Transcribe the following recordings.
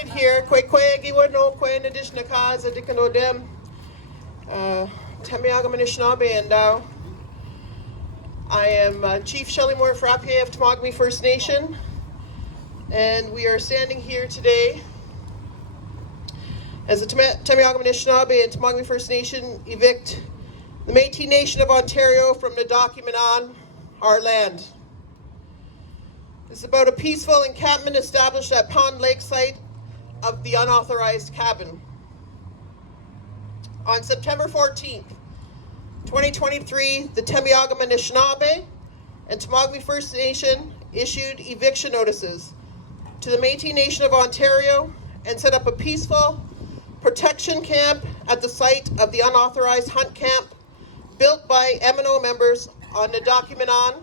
started here. Teme-Augama Anishnabai, and I am Chief Shelley of Temagami First Nation, and we are standing here today as the Teme-Augama Anishnabai and Temagami First Nation evict the Metis Nation of Ontario from the Metis, our land. This is about a peaceful encampment established at Pond Lake site of the unauthorized cabin. On September 14th, 2023, the Teme-Augama Anishnabai and Temagami First Nation issued eviction notices to the Metis Nation of Ontario and set up a peaceful protection camp at the site of the unauthorized hunt camp built by MNO members on the Metis,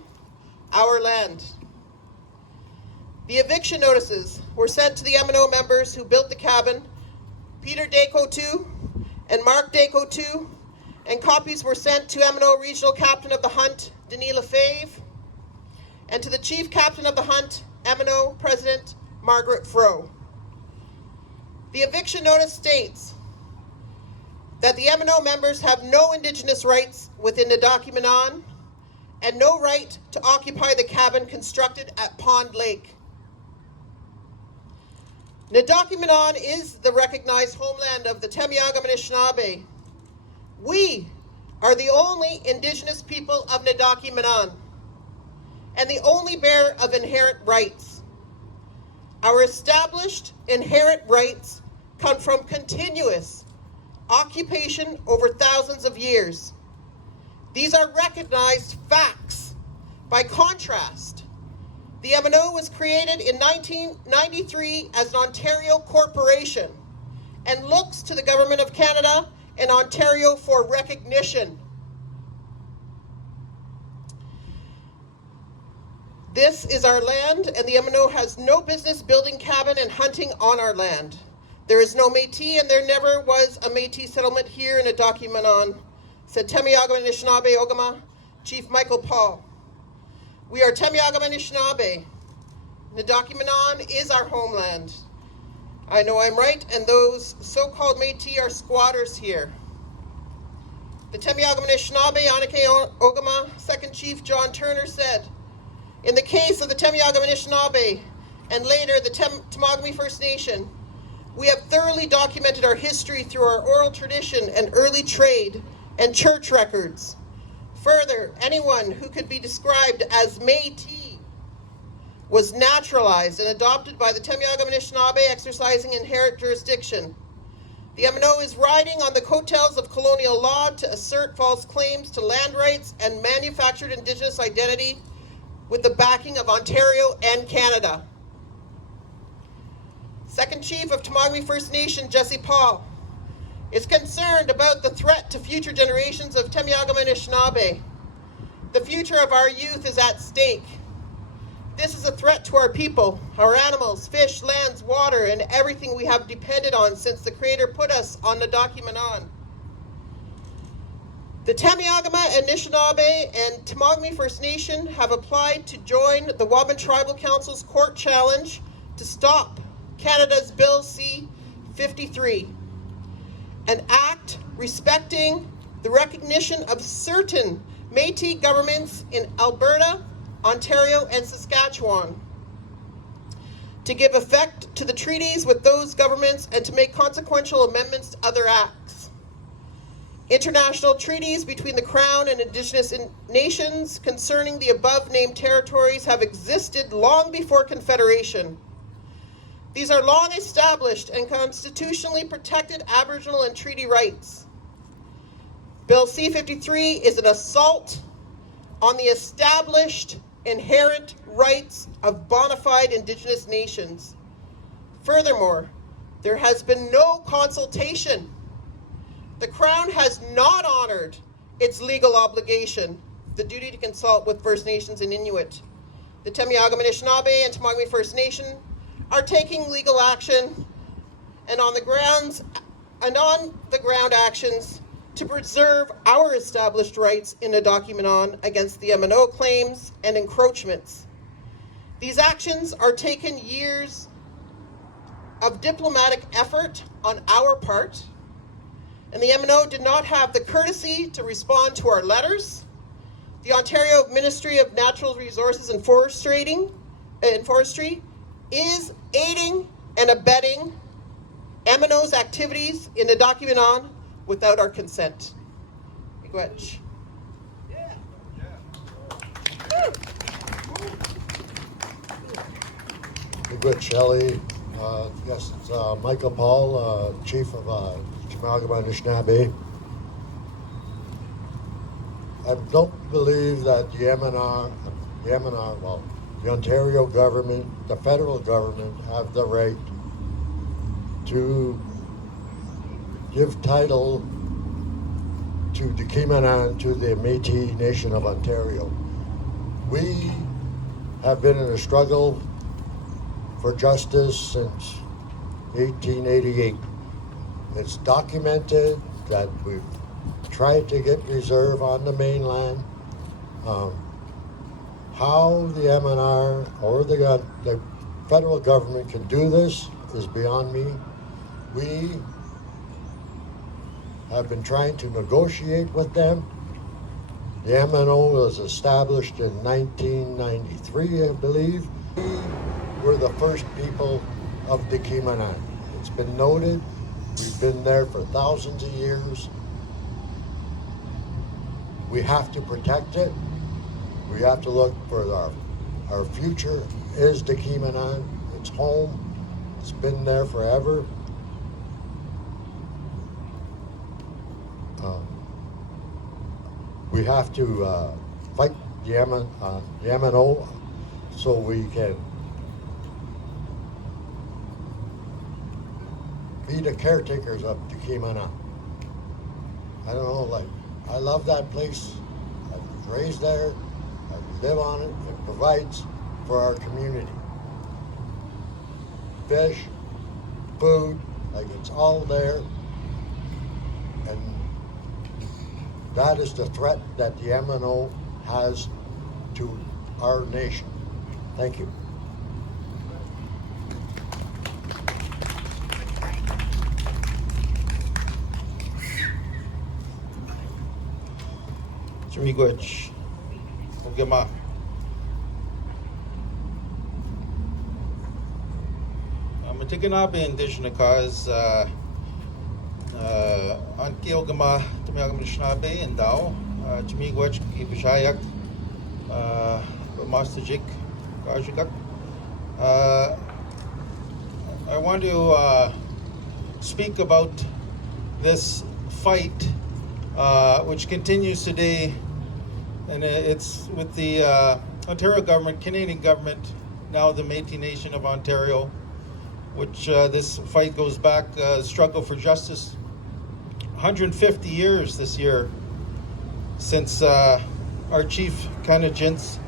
our land. The eviction notices were sent to the MNO members who built the cabin, Peter Daco II and Mark Daco II, and copies were sent to MNO Regional Captain of the Hunt, Denis Lefebvre, and to the Chief Captain of the Hunt, MNO President Margaret Froh. The eviction notice states that the MNO members have no Indigenous rights within the Metis and no right to occupy the cabin constructed at Pond Lake. Metis is the recognized homeland of the Teme-Augama Anishnabai. We are the only Indigenous people of Metis and the only bearer of inherent rights. Our established inherent rights come from continuous occupation over thousands of years. These are recognized facts. By contrast, the MNO was created in 1993 as an Ontario corporation and looks to the Government of Canada and Ontario for recognition. This is our land, and the MNO has no business building cabin and hunting on our land. There is no Métis, and there never was a Métis settlement here in the Metis, said Teme-Augama Anishnabai Chief Michael Paul. We are Teme-Augama Anishnabai. The Metis is our homeland. I know I'm right, and those so-called Métis are squatters here. The Teme-Augama Anishnabai Anishnabai Second Chief John Turner said, in the case of the Teme-Augama Anishnabai and later the Temagami First Nation, we have thoroughly documented our history through our oral tradition and early trade and church records. Further, anyone who could be described as Métis was naturalized and adopted by the Teme-Augama Anishnabai exercising inherent jurisdiction. The MNO is riding on the coattails of colonial law to assert false claims to land rights and manufactured Indigenous identity with the backing of Ontario and Canada. Second Chief of Temagami First Nation, Jesse Paul, is concerned about the threat to future generations of Teme-Augama Anishnabai. The future of our youth is at stake. This is a threat to our people, our animals, fish, lands, water, and everything we have depended on since the Creator put us on the Metis. The Teme-Augama Anishnabai and Temagami First Nation have applied to join the Waban Tribal Council's court challenge to stop Canada's Bill C-53, an act respecting the recognition of certain Métis governments in Alberta, Ontario, and Saskatchewan, to give effect to the treaties with those governments and to make consequential amendments to other acts. International treaties between the Crown and Indigenous nations concerning the above-named territories have existed long before Confederation. These are long-established and constitutionally protected Aboriginal and treaty rights. Bill C-53 is an assault on the established inherent rights of bona fide Indigenous nations. Furthermore, there has been no consultation. The Crown has not honored its legal obligation, the duty to consult with First Nations and Inuit. The Teme-Augama Anishnabai and Temagami First Nation are taking legal action and on the ground actions to preserve our established rights in the Metis against the MNO claims and encroachments. These actions are taken years of diplomatic effort on our part, and the MNO did not have the courtesy to respond to our letters. The Ontario Ministry of Natural Resources and Forestry is aiding and abetting MNO's activities in the document without our consent. Miigwech. Good, Shelley. Yes, it's Michael Paul, Chief of Teme-Augama, Anishnabai. I don't believe that the Ontario government, the federal government, have the right to give title to Teme-Augama to the Metis Nation of Ontario. We have been in a struggle for justice since 1888. It's documented that we've tried to get reserve on the mainland. How the MNR or the federal government can do this is beyond me. We have been trying to negotiate with them. The MNO was established in 1993, I believe. We were the first people of the Teme-Augama. It's been noted. We've been there for thousands of years. We have to protect it. We have to look for our future is the Teme-Augama. It's home. It's been there forever. We have to fight the MNO so we can be the caretakers of the Teme-Augama. I don't know, I love that place. I was raised there. I live on it. It provides for our community. Fish, food, it's all there. And that is the threat that the MNO has to our nation. Thank you. Miigwech. Ugama. Matiganaba Indigenous cause Anki-Ugama Teme-Augama Anishnabai and Dao Miigwech Ibishayak Mastajik Kajikak. I want to speak about this fight which continues today, and it's with the Ontario government, Canadian government, now the Métis Nation of Ontario, which this fight goes back, struggle for justice, 150 years this year since our chief Canadians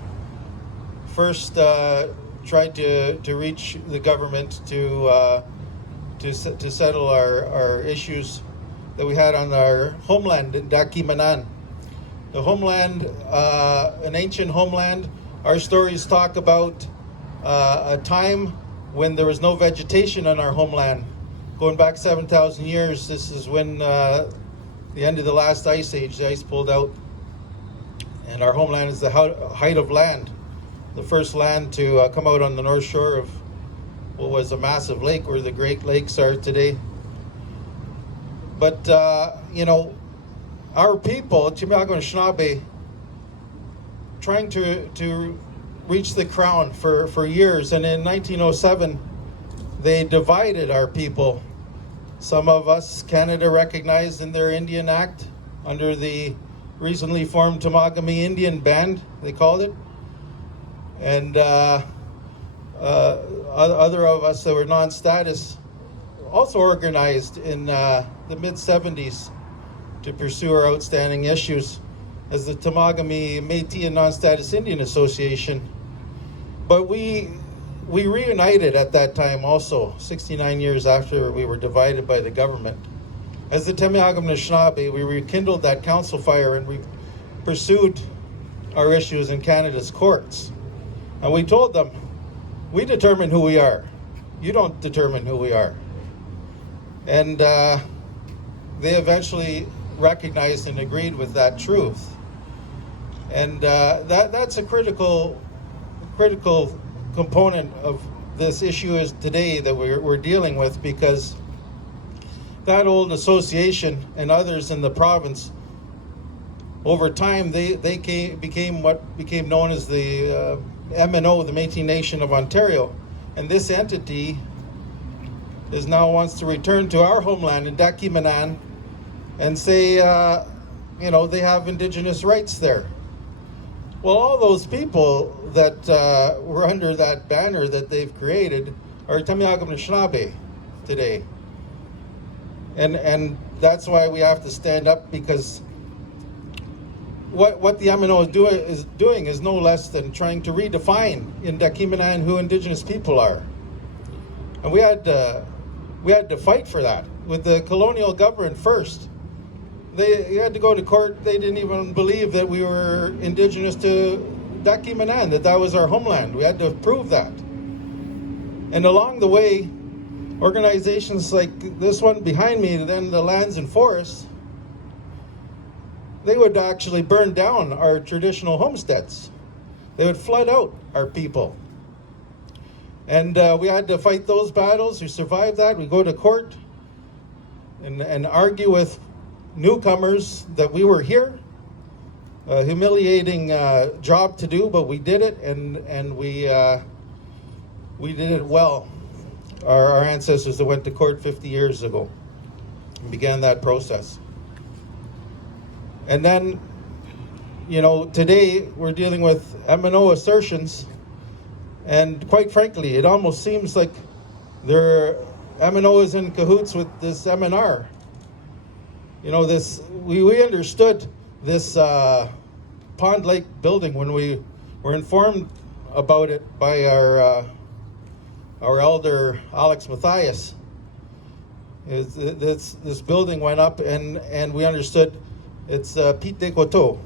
first tried to reach the government to settle our issues that we had on our homeland in Teme-Augama. The homeland, an ancient homeland. Our stories talk about a time when there was no vegetation on our homeland. Going back 7,000 years, this is when the end of the last ice age, the ice pulled out. And our homeland is the height of land. The first land to come out on the north shore of what was a massive lake where the Great Lakes are today. But, our people, Teme-Augama Anishnabai, trying to reach the crown for years. And in 1907, they divided our people. Some of us, Canada recognized in their Indian Act under the recently formed Temagami Indian Band, they called it. And other of us that were non-status also organized in the mid-70s to pursue our outstanding issues as the Temagami Métis and Non-Status Indian Association. But we reunited at that time also, 69 years after we were divided by the government. As the Teme-Augama Anishnabai, we rekindled that council fire and we pursued our issues in Canada's courts. And we told them, we determine who we are. You don't determine who we are. And they eventually recognized and agreed with that truth. And that's a critical component of this issue is today that we're dealing with, because that old association and others in the province, over time, they became what became known as the MNO, the Métis Nation of Ontario. And this entity is now wants to return to our homeland in Dakimanan and say, they have Indigenous rights there. Well, all those people that were under that banner that they've created are Teme-Augama Anishnabai today. And that's why we have to stand up, because what the MNO is doing is no less than trying to redefine in Dakimanan who Indigenous people are. And we had to fight for that with the colonial government first. They had to go to court. They didn't even believe that we were Indigenous to Dakimanan, that was our homeland. We had to prove that. And along the way, organizations like this one behind me, then the Lands and Forests, they would actually burn down our traditional homesteads. They would flood out our people. And we had to fight those battles. We survived that. We go to court and argue with newcomers that we were here. A humiliating job to do, but we did it, and we did it well. Our ancestors that went to court 50 years ago began that process. And then, today we're dealing with MNO assertions, and quite frankly, it almost seems like MNO is in cahoots with this MNR. We understood this Pond Lake building when we were informed about it by our elder Alex Matthias. This building went up, and we understood it's Pete Descoteaux,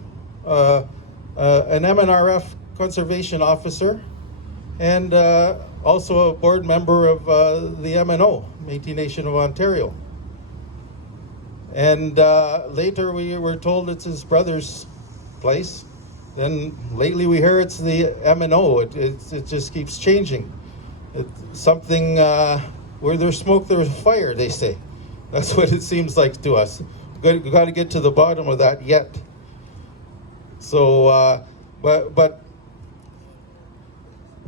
an MNRF conservation officer, and also a board member of the MNO, Métis Nation of Ontario. And later we were told it's his brother's place. Then lately we hear it's the MNO. It just keeps changing. It's something where there's smoke, there's fire, they say. That's what it seems like to us. We've got to get to the bottom of that yet. So, but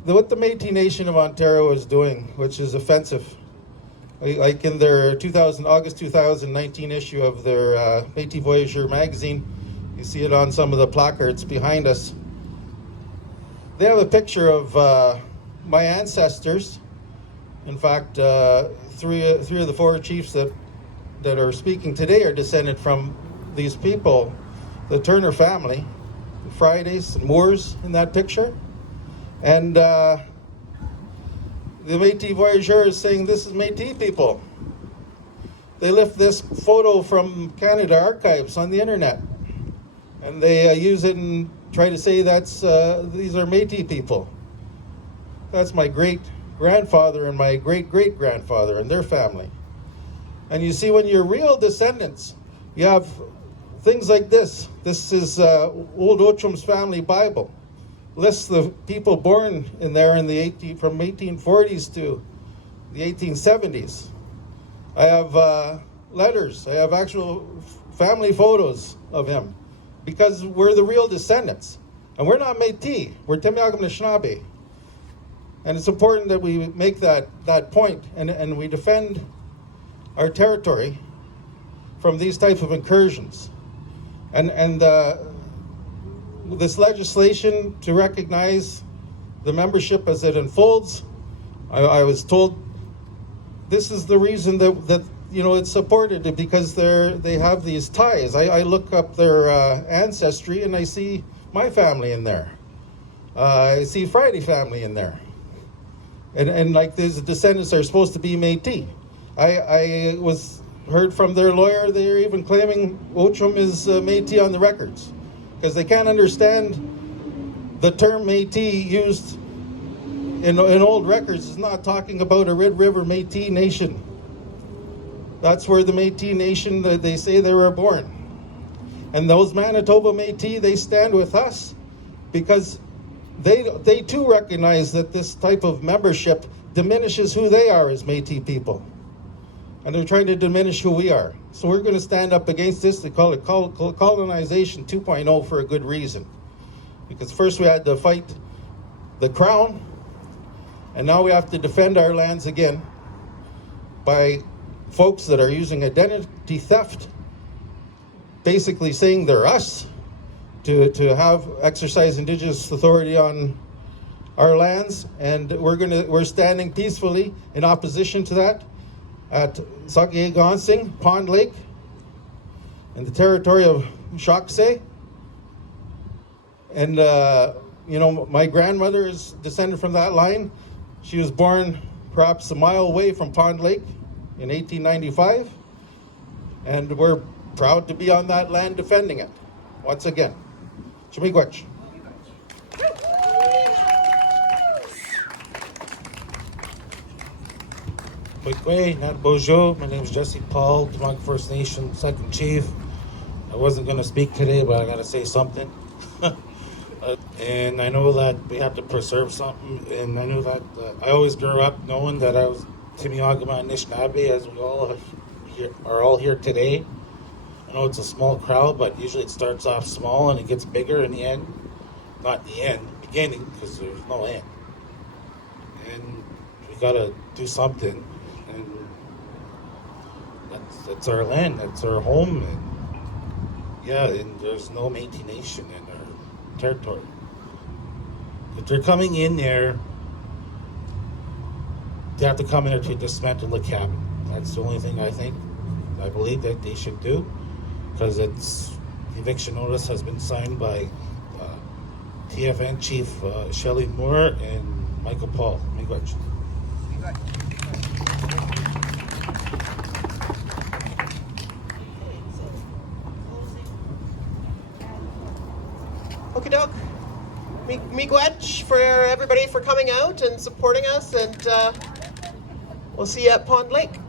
what the Métis Nation of Ontario is doing, which is offensive, like in their August 2019 issue of their Métis Voyageur magazine, you see it on some of the placards behind us. They have a picture of my ancestors. In fact, three of the four chiefs that are speaking today are descended from these people, the Turner family, the Fridays and Moores in that picture. And the Métis Voyageur is saying this is Métis people. They lift this photo from Canada Archives on the internet, and they use it and try to say these are Métis people. That's my great-grandfather and my great-great-grandfather and their family. And you see, when you're real descendants, you have things like this. This is Old Ochum's family Bible. Lists the people born in there from 1840s to the 1870s. I have letters. I have actual family photos of him, because we're the real descendants. And we're not Métis. We're Teme-Augama Anishnabai. And it's important that we make that point and we defend our territory from these type of incursions. And this legislation to recognize the membership as it unfolds, I was told this is the reason that it's supported, because they have these ties. I look up their ancestry and I see my family in there. I see Friday family in there. And like these descendants are supposed to be Métis. I was heard from their lawyer, they're even claiming Ochum is Métis on the records, because they can't understand the term Métis used in old records is not talking about a Red River Métis Nation. That's where the Métis Nation, they say they were born. And those Manitoba Métis, they stand with us because they too recognize that this type of membership diminishes who they are as Métis people. And they're trying to diminish who we are. So we're going to stand up against this. They call it colonization 2.0 for a good reason. Because first we had to fight the Crown, and now we have to defend our lands again by folks that are using identity theft, basically saying they're us, to have exercise Indigenous authority on our lands. And we're standing peacefully in opposition to that at Sakyegonsing, Pond Lake, in the territory of Shakse. And, you know, my grandmother is descended from that line. She was born perhaps a mile away from Pond Lake in 1895. And we're proud to be on that land defending it. Once again. Chumigwech. Quick not bonjour. My name is Jesse Paul, Temagami First Nation, Second Chief. I wasn't going to speak today, but I got to say something. And I know that we have to preserve something, and I know that I always grew up knowing that I was Teme-Augama and Anishnabai, as we all are all here today. I know it's a small crowd, but usually it starts off small and it gets bigger in the end. Not the end, beginning, because there's no end. And we got to do something. And that's our land, that's our home. And yeah, and there's no Métis Nation in our territory. If they're coming in there, they have to come in there to dismantle the cabin. That's the only thing I believe that they should do, because the eviction notice has been signed by TFN Chief Shelley Moore and Michael Paul. Okie doke. Miigwech for everybody for coming out and supporting us, and we'll see you at Pond Lake.